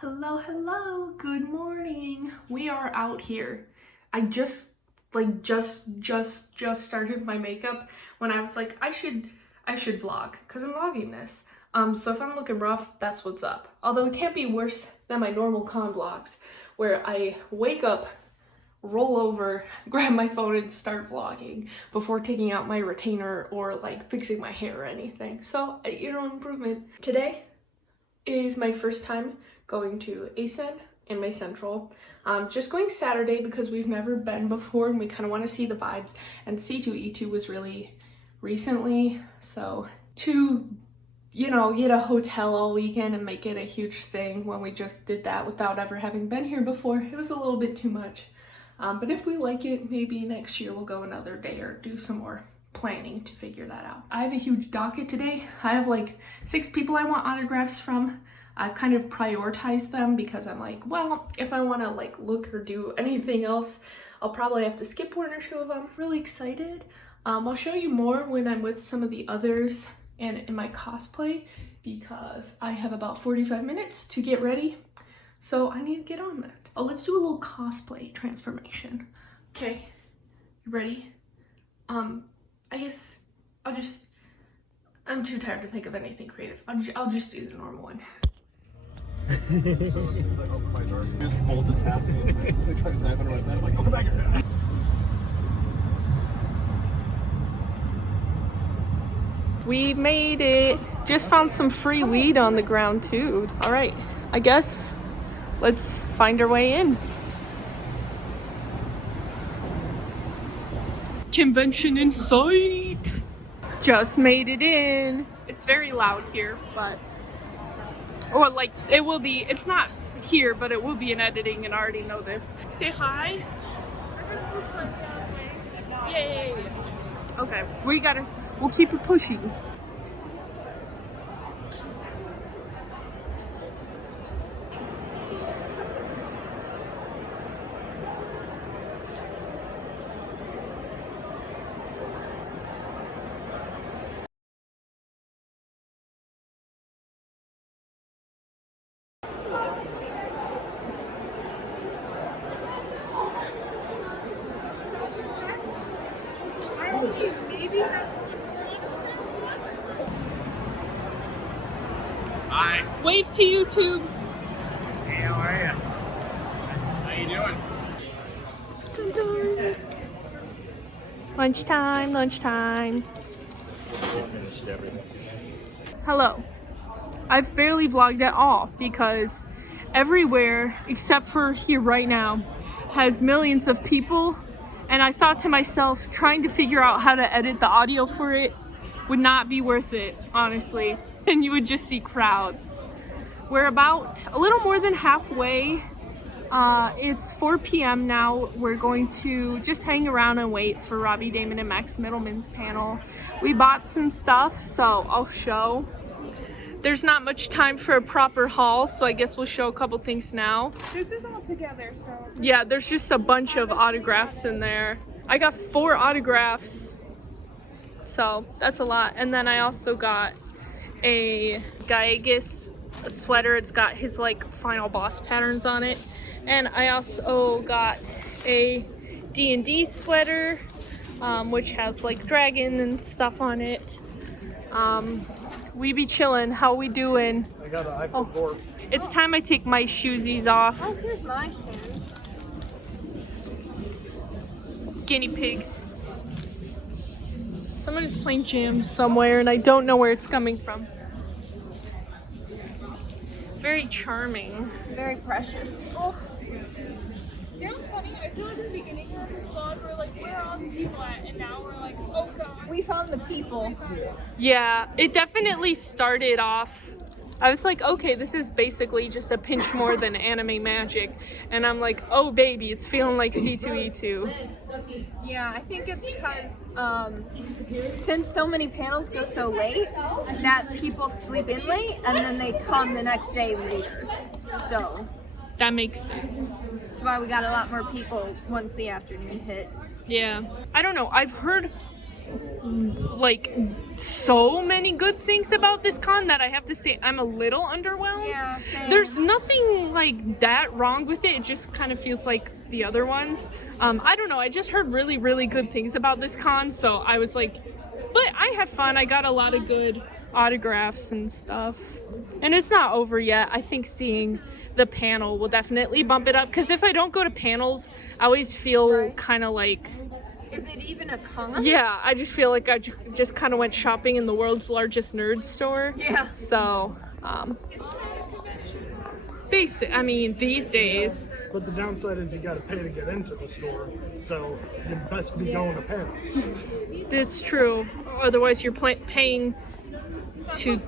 Hello, good morning. We are out here. I just started my makeup when I was like, I should vlog because I'm vlogging this. So if I'm looking rough, that's what's up. Although it can't be worse than my normal con vlogs where I wake up, roll over, grab my phone and start vlogging before taking out my retainer or like fixing my hair or anything. So, improvement. Today is my first time going to ASEN and May Central. Just going Saturday because we've never been before and we kind of want to see the vibes, and C2E2 was really recently, so to get a hotel all weekend and make it a huge thing when we just did that without ever having been here before, it was a little bit too much. But if we like it, maybe next year we'll go another day or do some more planning to figure that out. I have a huge docket today. I have like 6 people I want autographs from. I've kind of prioritized them because I'm like, well, if I want to like look or do anything else, I'll probably have to skip 1 or 2 of them. Really excited. I'll show you more when I'm with some of the others and in my cosplay because I have about 45 minutes to get ready. So I need to get on that. Oh, let's do a little cosplay transformation. Okay, you ready? I guess I'm too tired to think of anything creative. I'll just do the normal one. Just multitasking. Try to dive into my bed. I'm like, oh, come back here. We made it. Just found some free weed on the ground too. All right, I guess let's find our way in. Convention in sight. Just made it in. It's very loud here, but or like it will be. It's not here, but it will be in editing, and I already know this. Say hi. Yay. Okay, we'll keep it pushing. Hi. Wave to YouTube. Hey, how are you? How you doing? Lunchtime. Hello. I've barely vlogged at all because everywhere except for here right now has millions of people, and I thought to myself, trying to figure out how to edit the audio for it would not be worth it, honestly, and you would just see crowds. We're about a little more than halfway. It's 4 p.m. now. We're going to just hang around and wait for Robbie Damon and Max Middleman's panel. We bought some stuff, so I'll show. There's not much time for a proper haul, so I guess we'll show a couple things now. This is all together, so... Yeah, there's just a bunch of autographs in there. I got 4 autographs, so that's a lot. And then I also got a Gallegos sweater. It's got his like final boss patterns on it. And I also got a D&D sweater, which has like dragon and stuff on it. We be chillin'. How we doing? I got an iPhone 4. It's time I take my shoesies off. Oh, here's my pen. Guinea pig. Someone is playing jams somewhere and I don't know where it's coming from. Very charming. Very precious. Oh. You know what's funny? I feel like in the beginning of this vlog, we're like, where are all these people at? And now we're like, oh god. We found the people. Yeah, it definitely started off. I was like, okay, this is basically just a pinch more than anime magic. And I'm like, oh baby, it's feeling like C2E2. Yeah, I think it's because since so many panels go so late, that people sleep in late and then they come the next day later. So that makes sense. that's why we got a lot more people once the afternoon hit. Yeah, I don't know. I've heard like so many good things about this con that I have to say I'm a little underwhelmed. Yeah, same. There's nothing like that wrong with it. It just kind of feels like the other ones. I don't know. I just heard really, really good things about this con, so I was like, but I had fun. I got a lot of good autographs and stuff. And it's not over yet. I think seeing the panel will definitely bump it up, because if I don't go to panels, I always feel kind of like, Is it even a con? yeah, I just feel like I just kind of went shopping in the world's largest nerd store. Yeah. So, I mean, these days. But the downside is you gotta pay to get into the store, so you best be going to panels. It's true. Otherwise, you're paying to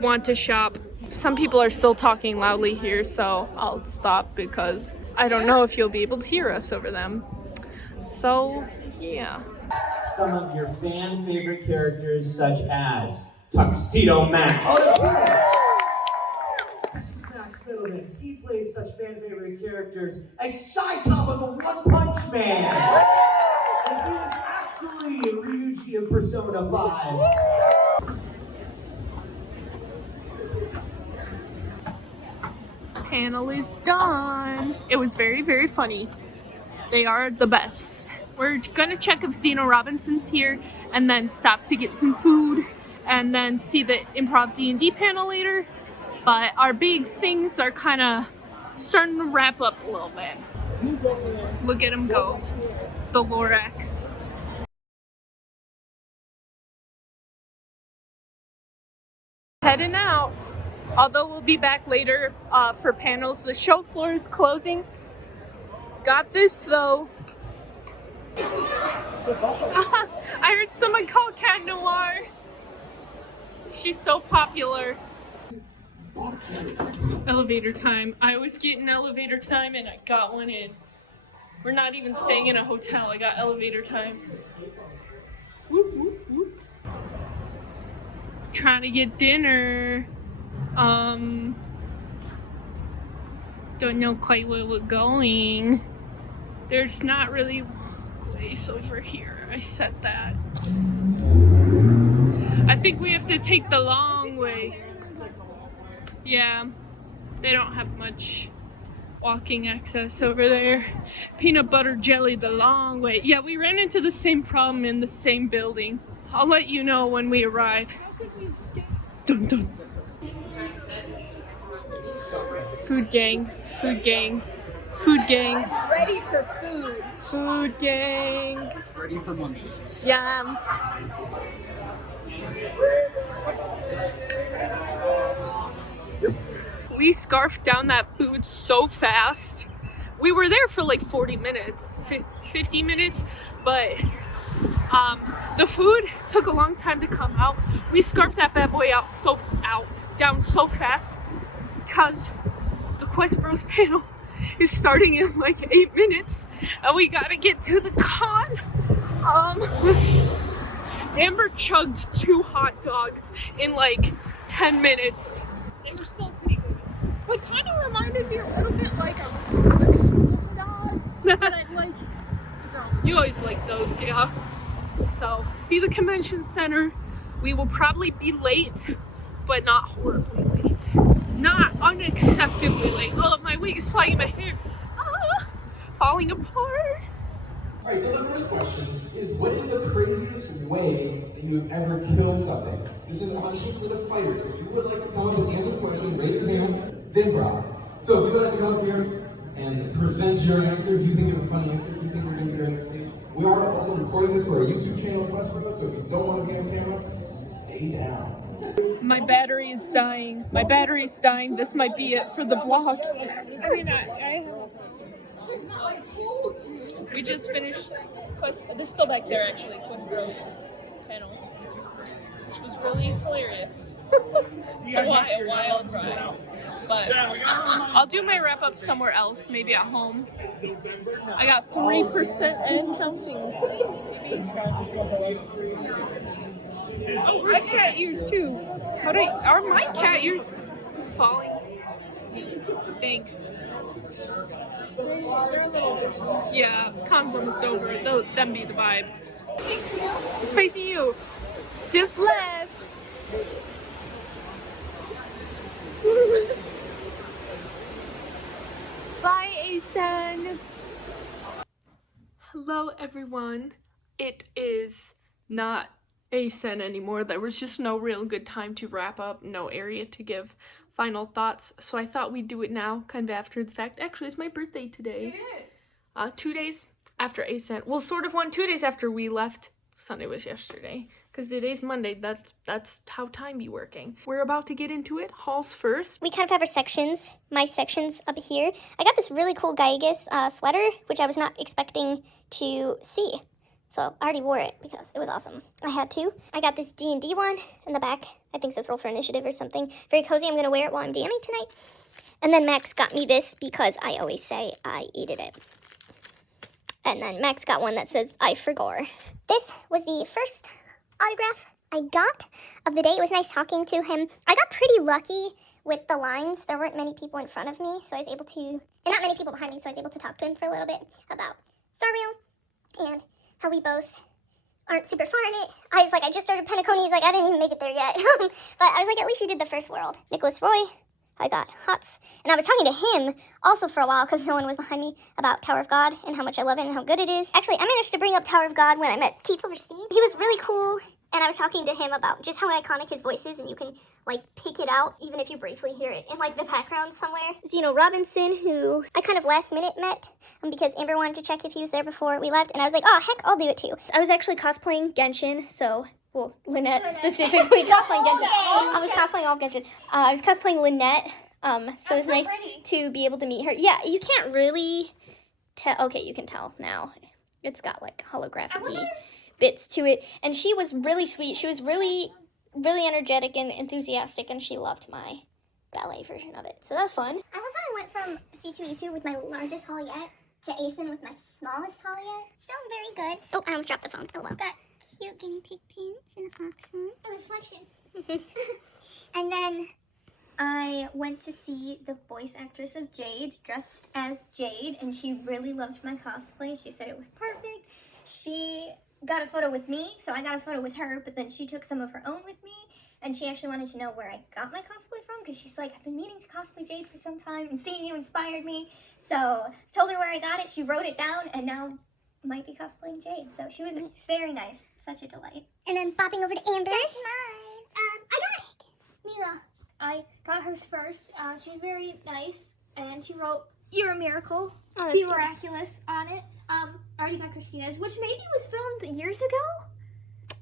want to shop. Some people are still talking loudly here, so I'll stop because I don't know if you'll be able to hear us over them. So, yeah. Some of your fan favorite characters, such as Tuxedo Max. This is Max Middleman. He plays such fan favorite characters as Shy Tom of the One Punch Man. And he was actually Ryuji in Persona 5. Panel is done. It was very, very funny. They are the best. We're gonna check if Zeno Robinson's here and then stop to get some food and then see the improv D&D panel later. But our big things are kind of starting to wrap up a little bit. Look at him go. The Lorax. Heading out. Although we'll be back later for panels. The show floor is closing. Got this though. I heard someone call Cat Noir. She's so popular. Elevator time. I always get an elevator time and I got one in. We're not even staying in a hotel. I got elevator time. Whoop, whoop, whoop. Trying to get dinner. Don't know quite where we're going. There's not really a place over here. I said that. I think we have to take the long way. Yeah, they don't have much walking access over there. Peanut butter jelly the long way. Yeah, we ran into the same problem in the same building. I'll let you know when we arrive. Dun dun. Food gang, food gang, food gang. Ready for food. Food gang. Ready for munchies. Yum. We scarfed down that food so fast. We were there for like 40 minutes, 50 minutes, but the food took a long time to come out. We scarfed that bad boy down so fast because the Quest Bros panel is starting in like 8 minutes and we gotta get to the con. Amber chugged 2 hot dogs in like 10 minutes. They were still pretty good. It kind of reminded me a little bit like school dogs, but I like. You always like those, yeah. So, see the convention center. We will probably be late, but not horribly late. Not unacceptably late. Oh, my wig is flying in my hair. Ah, falling apart. Alright, so the first question is, what is the craziest way that you have ever killed something? This is an audition for the fighters. If you would like to come up and answer the question, raise your hand. Improv. So if you would like to come up here and present your answer, if you think you have a funny answer, if you think we're going to be during the stage. We are also recording this for our YouTube channel, Quest Bros, so if you don't want to be on camera, stay down. My battery is dying. My battery is dying. This might be it for the vlog. I mean, we just finished Quest. They're still back there actually. Quest Bros panel, which was really hilarious. a wild ride. But I'll do my wrap up somewhere else, maybe at home. I got 3% and counting. Oh, I have cat ears too. Are my cat ears falling? Thanks. Yeah, com's almost over. Them be the vibes. It's facing you. Just left. Bye, Asen. Hello, everyone. It is not Asen anymore. There was just no real good time to wrap up, no area to give final thoughts, so I thought we'd do it now, kind of after the fact. Actually, it's my birthday today. It is. 2 days after Asen. Well, sort of 2 days after we left. Sunday was yesterday, because today's Monday. That's how time be working. We're about to get into it. Hauls first. We kind of have our sections. My section's up here. I got this really cool Gaigus sweater, which I was not expecting to see. So I already wore it because it was awesome. I had to. I got this D&D one in the back. I think it says Roll for Initiative or something. Very cozy. I'm going to wear it while I'm DMing tonight. And then Max got me this because I always say I eated it. And then Max got one that says I forgore. This was the first autograph I got of the day. It was nice talking to him. I got pretty lucky with the lines. There weren't many people in front of me, so I was able to, and not many people behind me, so I was able to talk to him for a little bit about Star Rail and how we both aren't super far in it. I was like, I just started Pentacone. He's like, I didn't even make it there yet. But I was like, at least you did the first world. Nicholas Roy, I got Hots. And I was talking to him also for a while because no one was behind me about Tower of God and how much I love it and how good it is. Actually, I managed to bring up Tower of God when I met Keith Silverstein. He was really cool. And I was talking to him about just how iconic his voice is, and you can, like, pick it out, even if you briefly hear it in, like, the background somewhere. Zeno Robinson, who I kind of last minute met, because Amber wanted to check if he was there before we left, and I was like, oh, heck, I'll do it too. I was actually cosplaying Genshin, so, well, Lynette specifically cosplaying Genshin. I was cosplaying all Genshin. I was cosplaying Lynette, so it was nice to be able to meet her. Yeah, you can't really tell. Okay, you can tell now. It's got, like, holographic-y bits to it, and she was really sweet. She was really energetic and enthusiastic, and she loved my ballet version of it, so that was fun. I love how I went from C2E2 with my largest haul yet to Asen with my smallest haul yet. Still very good. Oh, I almost dropped the phone. Oh well. Got cute guinea pig pins and a fox one. A reflection. And then I went to see the voice actress of Jade dressed as Jade, and she really loved my cosplay. She said it was perfect. She got a photo with me, so I got a photo with her, but then she took some of her own with me, and she actually wanted to know where I got my cosplay from, because she's like, I've been meaning to cosplay Jade for some time, and seeing you inspired me, so I told her where I got it, she wrote it down, and now might be cosplaying Jade, so she was very nice, such a delight. And then bopping over to Amber's. That's mine. I got Mila. I got hers first. She's very nice, and she wrote, "You're a miracle, Oh, be miraculous" on it. I already got Christina's, which maybe was filmed years ago.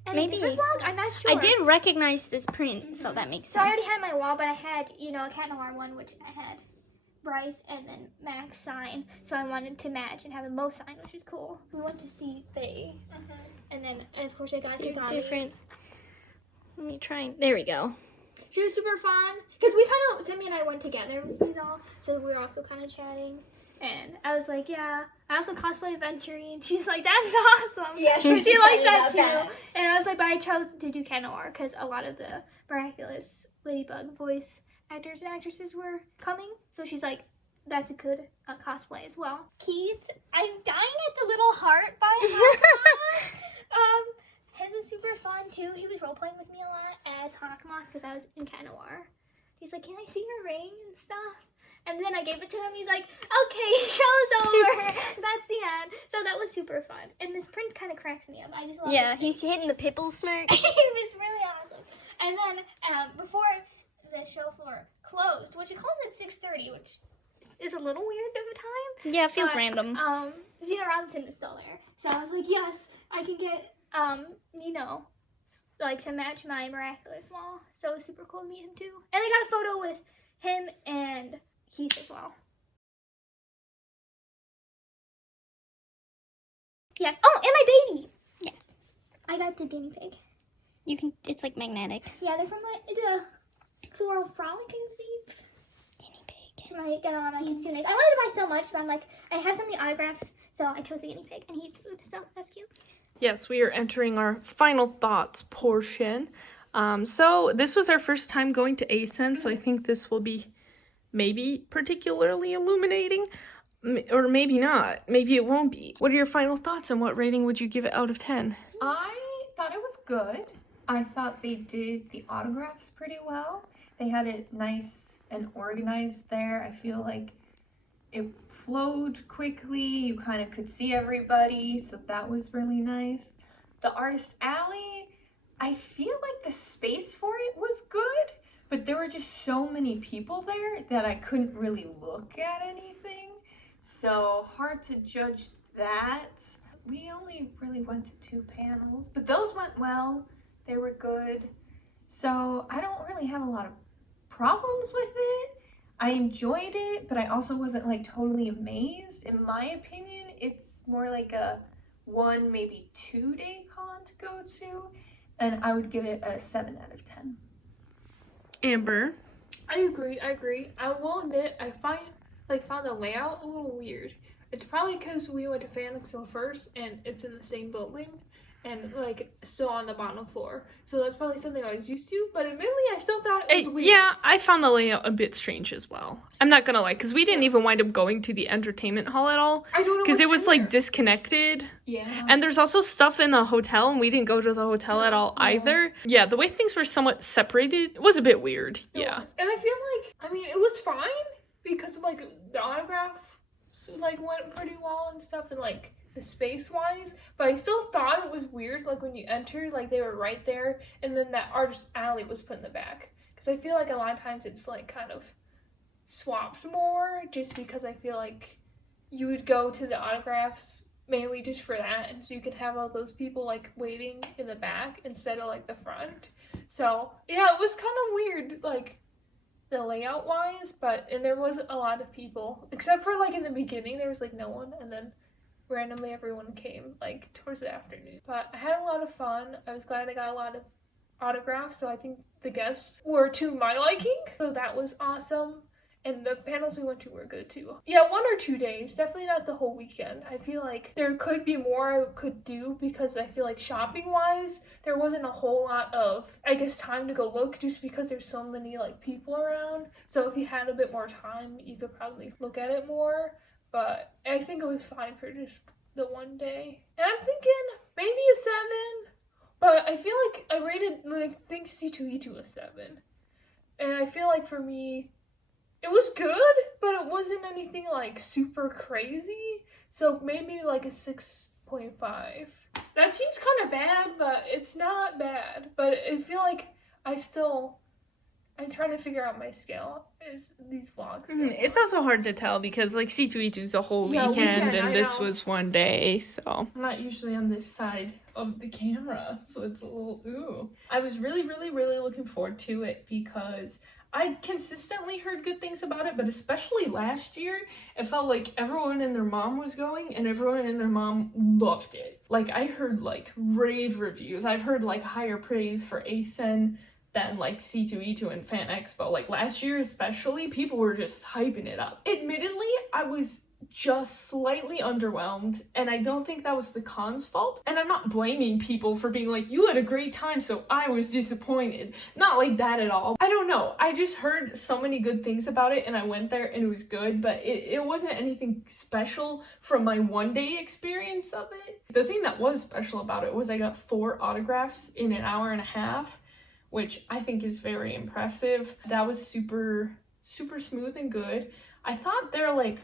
And Maybe. a different vlog, I'm not sure. I did recognize this print, so that makes So I sense. already had my wall, but I had, a Cat Noir one, which I had Bryce and then Max sign. So I wanted to match and have them both sign, which is cool. We went to see Faye, and then of course I got Kagami's. Different. Let me try. There we go. She was super fun because we kind of, Sammy and I went together, so we were also kind of chatting. And I was like, yeah, I also cosplay Aventurine. And she's like, that's awesome. Yeah, she liked that too. And I was like, but I chose to do Cat Noir because a lot of the miraculous Ladybug voice actors and actresses were coming. So she's like, that's a good cosplay as well. Keith, I'm dying at the little heart by Hawkmoth. His is super fun too. He was role playing with me a lot as Hawkmoth because I was in Cat Noir. He's like, can I see your ring and stuff? And then I gave it to him. He's like, okay, show's over. That's the end. So that was super fun. And this print kind of cracks me up. I just love Yeah, this he's hitting the pipple smirk. it was really awesome. And then before the show floor closed, which it closed at 6:30, which is a little weird of a time. Yeah, it feels but, random. Zena Robinson was still there. So I was like, yes, I can get, like to match my miraculous wall. So it was super cool to meet him too. And I got a photo with him and Keith as well. Yes. Oh, and my baby. Yeah. I got the guinea pig. You can. It's like magnetic. Yeah, they're from the Floral Frolicking Thief. Guinea pig. To my get on my Kitsune. I wanted to buy so much, but I'm like, I have so many autographs, so I chose the guinea pig, and he eats food, so that's cute. Yes, we are entering our final thoughts portion. So this was our first time going to Asen, so I think this will be maybe particularly illuminating. Or maybe not. Maybe it won't be. What are your final thoughts and what rating would you give it out of 10? I thought it was good. I thought they did the autographs pretty well. They had it nice and organized there. I feel like it flowed quickly. You kind of could see everybody, so that was really nice. The artist alley, I feel like the space for it was good, but there were just so many people there that I couldn't really look at anything. So hard to judge that. We only really went to 2 panels, but those went well. They were good. So I don't really have a lot of problems with it. I enjoyed it, but I also wasn't like totally amazed. In my opinion, it's more like a 1, maybe 2-day con to go to, and I would give it a 7 out of 10. Amber? I agree. I will admit, I found the layout a little weird. It's probably because we went to Fan Expo first, and it's in the same building, and like still on the bottom floor. So that's probably something I was used to. But admittedly, I still thought it was weird. Yeah, I found the layout a bit strange as well. I'm not gonna lie, because we didn't even wind up going to the entertainment hall at all. I don't know because it was what's like there. disconnected. Yeah. And there's also stuff in the hotel, and we didn't go to the hotel at all either. Yeah, the way things were somewhat separated was a bit weird. Yeah. And I feel like, I mean, it was fine because of like the autograph like went pretty well and stuff, and like the space wise, but I still thought it was weird like when you entered, like they were right there, and then that artist alley was put in the back, because I feel like a lot of times it's like kind of swapped more, just because I feel like you would go to the autographs mainly just for that, and so you can have all those people like waiting in the back instead of like the front. So yeah, it was kind of weird, like the layout wise, and there wasn't a lot of people, except for like in the beginning there was like no one, and then randomly everyone came like towards the afternoon. But I had a lot of fun. I was glad I got a lot of autographs, so I think the guests were to my liking, so that was awesome. And the panels we went to were good too. Yeah, 1 or 2 days, definitely not the whole weekend. I feel like there could be more I could do, because I feel like shopping wise, there wasn't a whole lot of, I guess, time to go look, just because there's so many like people around. So if you had a bit more time, you could probably look at it more. But I think it was fine for just the 1 day. And I'm thinking maybe a 7, but I feel like I rated, like, I think C2E2 a 7. And I feel like for me, it was good, but it wasn't anything like super crazy. So maybe like a 6.5. That seems kind of bad, but it's not bad. But I feel like I'm trying to figure out my scale as these vlogs. It's also hard to tell because like C2E2 is a whole weekend, and this was 1 day, so. I'm not usually on this side of the camera, so it's a little ooh. I was really looking forward to it because I consistently heard good things about it, but especially last year, it felt like everyone and their mom was going, and everyone and their mom loved it. Like, I heard, like, rave reviews. I've heard, like, higher praise for ASEN than, like, C2E2 and Fan Expo. Like, last year especially, people were just hyping it up. Admittedly, I was just slightly underwhelmed, and I don't think that was the con's fault. And I'm not blaming people for being like, you had a great time, so I was disappointed. Not like that at all. I don't know. I just heard so many good things about it, and I went there and it was good, but it wasn't anything special from my 1 day experience of it. The thing that was special about it was I got 4 autographs in an hour and a half, which I think is very impressive. That was super smooth and good. I thought they're like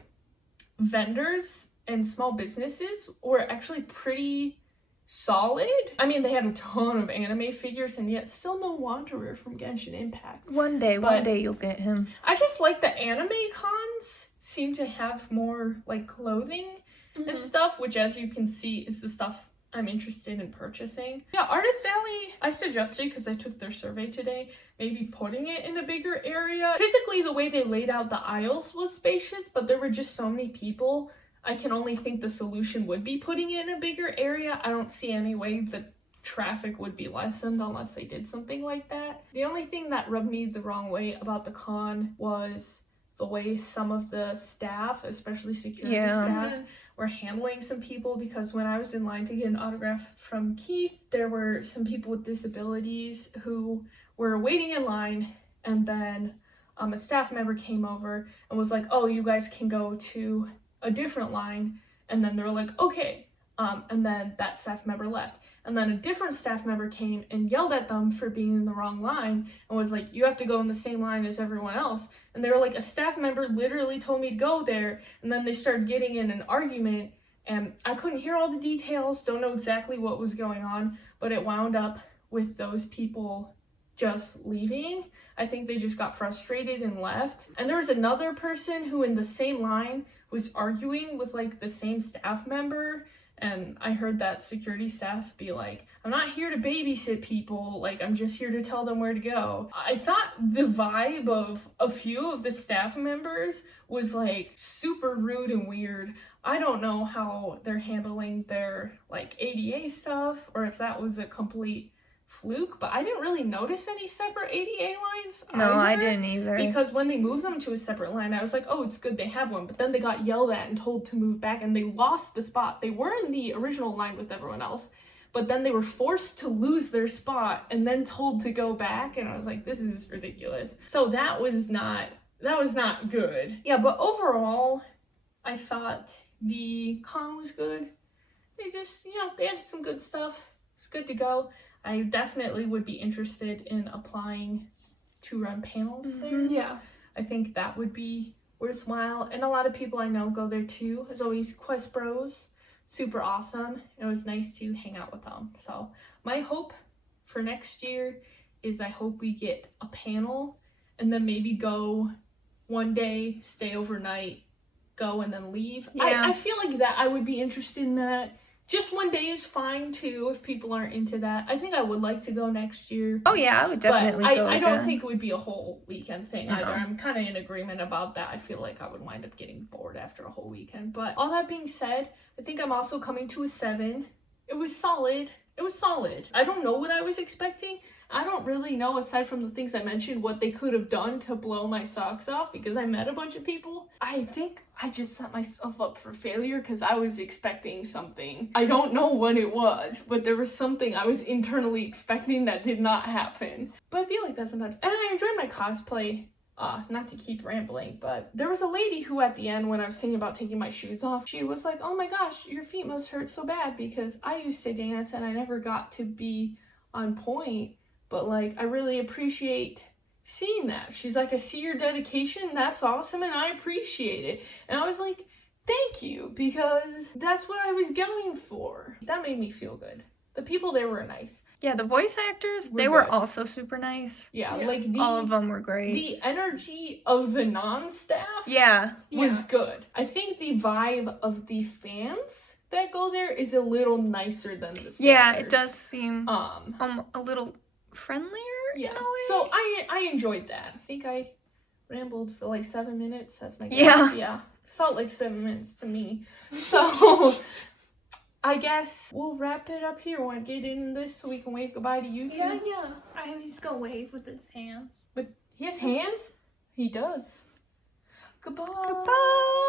vendors and small businesses were actually pretty solid. I mean, they had a ton of anime figures, and yet still no Wanderer from Genshin Impact. One day you'll get him. I just like the anime cons seem to have more like clothing and stuff, which as you can see is the stuff I'm interested in purchasing. Yeah, Artist Alley, I suggested, because I took their survey today, maybe putting it in a bigger area. Physically, the way they laid out the aisles was spacious, but there were just so many people. I can only think the solution would be putting it in a bigger area. I don't see any way that traffic would be lessened unless they did something like that. The only thing that rubbed me the wrong way about the con was the way some of the staff, especially security staff, were handling some people, because when I was in line to get an autograph from Keith, there were some people with disabilities who were waiting in line, and then a staff member came over and was like, oh, you guys can go to a different line, and then they were like, okay, and then that staff member left. And then a different staff member came and yelled at them for being in the wrong line and was like, you have to go in the same line as everyone else. And they were like, a staff member literally told me to go there. And then they started getting in an argument, and I couldn't hear all the details, don't know exactly what was going on, but it wound up with those people just leaving. I think they just got frustrated and left. And there was another person who in the same line was arguing with like the same staff member. And I heard that security staff be like, I'm not here to babysit people, like I'm just here to tell them where to go. I thought the vibe of a few of the staff members was like super rude and weird. I don't know how they're handling their like ADA stuff or if that was a complete fluke, but I didn't really notice any separate ADA lines. No, I either, didn't either. Because when they moved them to a separate line, I was like, oh, it's good they have one. But then they got yelled at and told to move back, and they lost the spot. They were in the original line with everyone else, but then they were forced to lose their spot and then told to go back, and I was like, this is ridiculous. So that was not good. Yeah, but overall, I thought the con was good. They just, they had some good stuff. It's good to go. I definitely would be interested in applying to run panels there. Yeah. I think that would be worthwhile. And a lot of people I know go there too. There's always Quest Bros. Super awesome. It was nice to hang out with them. So my hope for next year is I hope we get a panel and then maybe go one day, stay overnight, go and then leave. Yeah. I feel like that I would be interested in that. Just one day is fine too if people aren't into that. I think I would like to go next year. Oh yeah, I would definitely but go I don't again. think it would be a whole weekend thing either. No. I'm kind of in agreement about that. I feel like I would wind up getting bored after a whole weekend. But all that being said, I think I'm also coming to a 7. It was solid. It was solid. I don't know what I was expecting. I don't really know, aside from the things I mentioned, what they could have done to blow my socks off because I met a bunch of people. I think I just set myself up for failure because I was expecting something. I don't know what it was, but there was something I was internally expecting that did not happen. But I feel like that sometimes. And I enjoyed my cosplay. Not to keep rambling, but there was a lady who at the end when I was thinking about taking my shoes off, she was like, oh my gosh, your feet must hurt so bad because I used to dance and I never got to be on point. But like, I really appreciate seeing that. She's like, I see your dedication. That's awesome. And I appreciate it. And I was like, thank you, because that's what I was going for. That made me feel good. The people there were nice. Yeah, the voice actors, Were they were good. also super nice. Yeah, Yeah. like All of them were great. the energy of the non-staff Yeah. was good. I think the vibe of the fans that go there is a little nicer than the standard. Yeah, it does seem A little friendlier yeah. in a way. So I enjoyed that. I think I rambled for like 7 minutes. That's my guess. Yeah. Yeah. Felt like 7 minutes to me. So I guess we'll wrap it up here. Want to get in this so we can wave goodbye to you two? Yeah. I always go wave with his hands. But he has hands? He does. Goodbye. Goodbye.